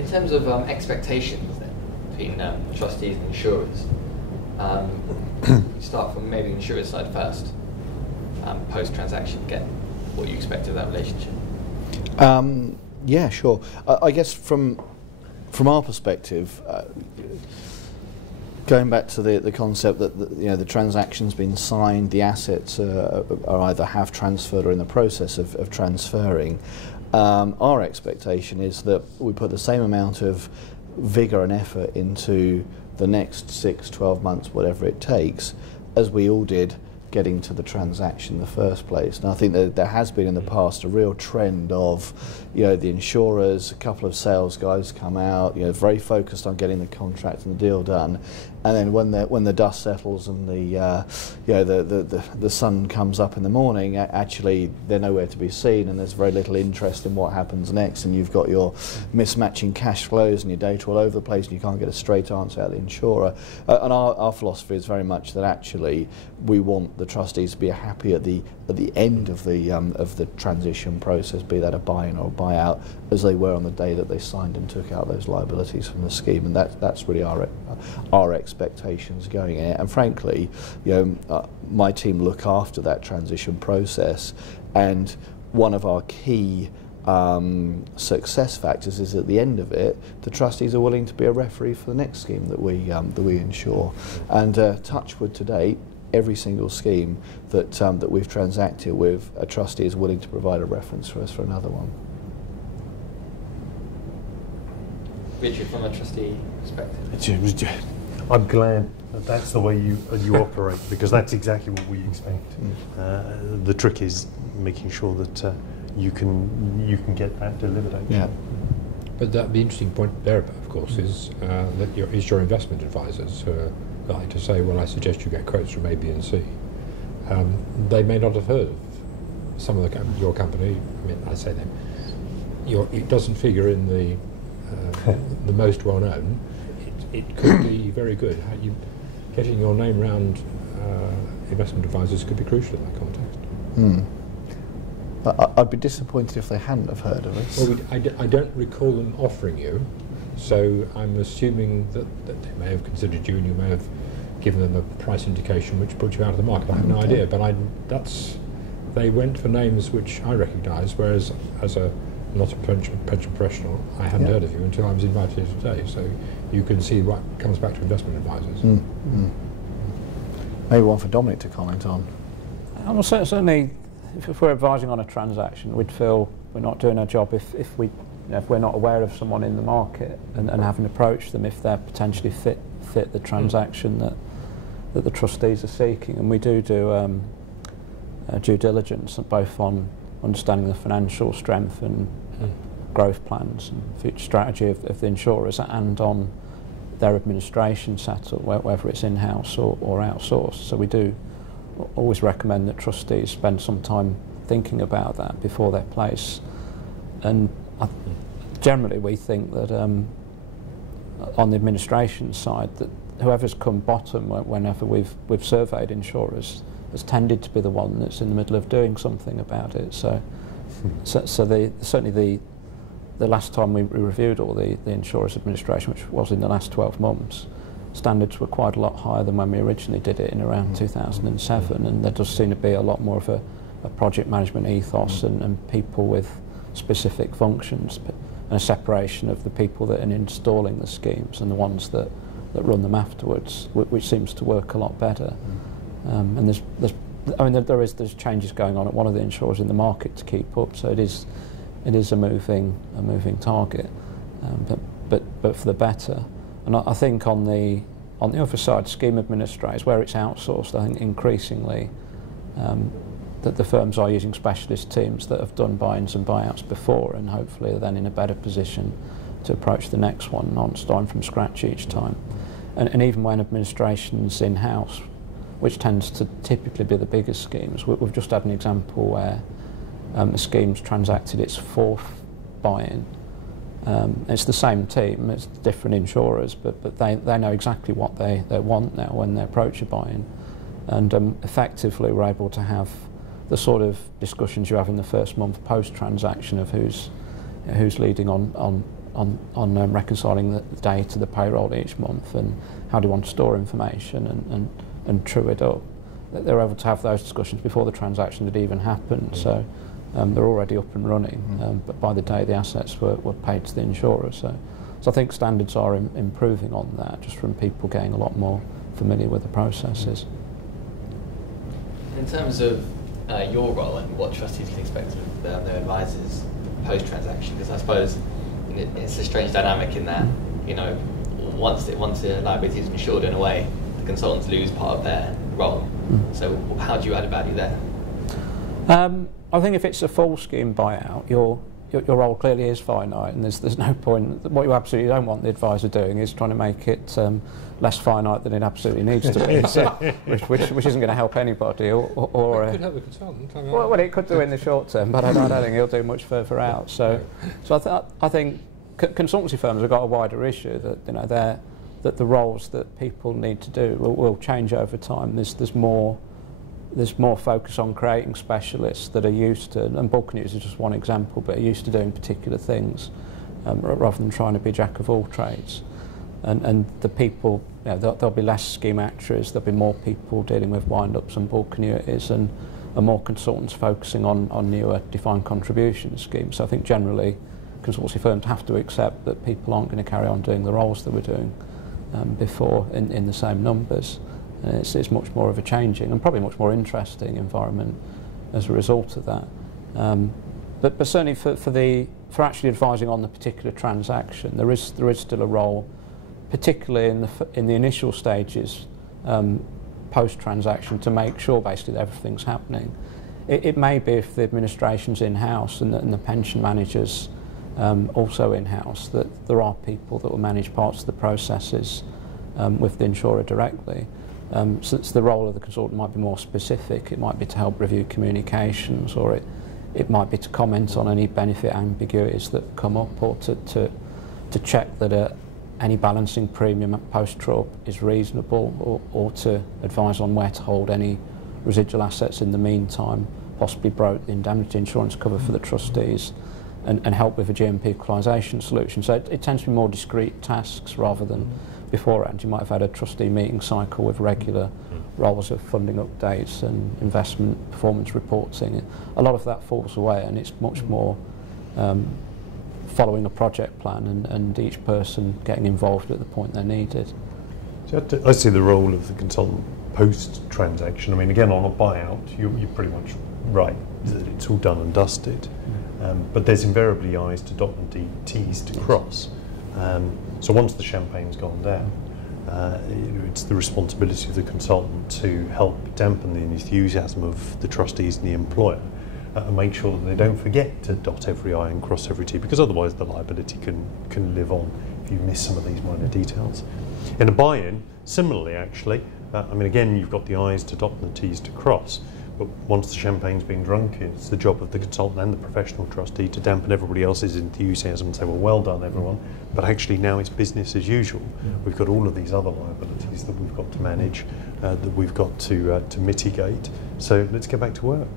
In terms of expectations then, between trustees and insurers, start from maybe the insurer's side first, post-transaction, get what you expect of that relationship. Yeah, sure. I guess from our perspective, going back to the concept that the transaction's been signed, the assets are either have transferred or in the process of transferring. Our expectation is that we put the same amount of vigour and effort into the next 6, 12 months, whatever it takes, as we all did getting to the transaction in the first place. And I think that there has been in the past a real trend of, the insurers, a couple of sales guys come out, very focused on getting the contract and the deal done, and then when the dust settles and the sun comes up in the morning, actually they're nowhere to be seen, and there's very little interest in what happens next, and you've got your mismatching cash flows and your data all over the place, and you can't get a straight answer out of the insurer. And our philosophy is very much that actually we want the trustees to be happy at the end of the transition process, be that a buy-in or a buyout, as they were on the day that they signed and took out those liabilities from the scheme, and that's really our expectations going in it. And frankly, my team look after that transition process, and one of our key success factors is at the end of it, the trustees are willing to be a referee for the next scheme that we insure. And touch wood to date, every single scheme that we've transacted with, a trustee is willing to provide a reference for us for another one. Richard, from a trustee perspective? I'm glad that's the way you operate, because that's exactly what we expect. The trick is making sure that you can get that delivered. Yeah. But the interesting point there, of course, is that it's your investment advisors who are like to say, well, I suggest you get quotes from A, B and C. They may not have heard of some of your company. I mean, I say them. It doesn't figure in the most well-known. It could be very good. Getting your name round investment advisors could be crucial in that context. I'd be disappointed if they hadn't have heard of us. Well, I don't recall them offering you, so I'm assuming that they may have considered you, and you may have given them a price indication which put you out of the market. I have no idea, but they went for names which I recognise, whereas as not a pension professional, I hadn't heard of you until I was invited here today. So you can see what comes back to investment advisors. Maybe one for Dominic to comment on. Well, certainly, if we're advising on a transaction, we'd feel we're not doing our job if we're not aware of someone in the market and haven't approached them if they're potentially fit the transaction that the trustees are seeking. And we do due diligence both on understanding the financial strength and growth plans and future strategy of the insurers, and on their administration setup, whether it's in-house or outsourced. So we do always recommend that trustees spend some time thinking about that before they place. And generally we think that on the administration side, that whoever's come bottom whenever we've surveyed insurers has tended to be the one that's in the middle of doing something about it. So certainly the last time we reviewed all the insurers administration, which was in the last 12 months, standards were quite a lot higher than when we originally did it in around 2007, and there does seem to be a lot more of a project management ethos and people with specific functions, and a separation of the people that are installing the schemes and the ones that run them afterwards, which seems to work a lot better. And there's changes going on at one of the insurers in the market to keep up, so it is a moving target, but for the better. And I think on the other side, scheme administrators, where it's outsourced, I think increasingly that the firms are using specialist teams that have done buy-ins and buyouts before, and hopefully are then in a better position to approach the next one, not starting from scratch each time. And even when administration's in-house, which tends to typically be the biggest schemes, we've just had an example where the scheme's transacted its fourth buy-in. It's the same team, it's different insurers, but they know exactly what they want now when they approach a buy-in. And effectively we're able to have the sort of discussions you have in the first month post-transaction of who's leading on on reconciling the data, the payroll each month, and how do you want to store information and true it up. They were able to have those discussions before the transaction had even happened. So they're already up and running, but by the day the assets were paid to the insurer. So I think standards are improving on that, just from people getting a lot more familiar with the processes. In terms of your role and what trustees can expect of their advisors post-transaction, because I suppose it's a strange dynamic in that, you know, once the liability is insured in a way, the consultants lose part of their role. So how do you add value there? I think if it's a full scheme buyout, your role clearly is finite, and there's no point. What you absolutely don't want the advisor doing is trying to make it less finite than it absolutely needs to be, so, which isn't going to help anybody. Or it could help the consultant. Well, it could do in the short term, but I don't think he'll do much further out. So I think consultancy firms have got a wider issue that, you know, that the roles that people need to do will change over time. There's more focus on creating specialists that are used to, and bulk annuities is just one example, but are used to doing particular things rather than trying to be jack of all trades. And the people, you know, there'll be less scheme actuaries, there'll be more people dealing with wind-ups and bulk annuities, and more consultants focusing on newer defined contribution schemes. So I think generally consultancy firms have to accept that people aren't going to carry on doing the roles that we're doing before in the same numbers. It's much more of a changing and probably much more interesting environment as a result of that. But certainly for actually advising on the particular transaction, there is still a role, particularly in the initial stages post-transaction, to make sure basically that everything's happening. It may be if the administration's in-house and the pension managers also in-house, that there are people that will manage parts of the processes with the insurer directly. Since the role of the consultant might be more specific, it might be to help review communications, or it might be to comment on any benefit ambiguities that come up, or to check that any balancing premium post-trust is reasonable, or to advise on where to hold any residual assets in the meantime, possibly broke the indemnity insurance cover for the trustees, and help with a GMP equalisation solution. So it tends to be more discrete tasks rather than beforehand. You might have had a trustee meeting cycle with regular roles of funding updates and investment performance reporting. A lot of that falls away, and it's much more following a project plan and each person getting involved at the point they're needed. So I see the role of the consultant post-transaction. I mean, again, on a buyout, you're pretty much right. It's all done and dusted. But there's invariably I's to dot and T's to cross. So once the champagne's gone down, it's the responsibility of the consultant to help dampen the enthusiasm of the trustees and the employer, and make sure that they don't forget to dot every I and cross every T, because otherwise the liability can live on if you miss some of these minor details. In a buy-in, similarly actually, I mean, again, you've got the I's to dot and the T's to cross, but once the champagne's been drunk, it's the job of the consultant and the professional trustee to dampen everybody else's enthusiasm and say, well done everyone, but actually now it's business as usual. We've got all of these other liabilities that we've got to manage, that we've got to mitigate, so let's get back to work.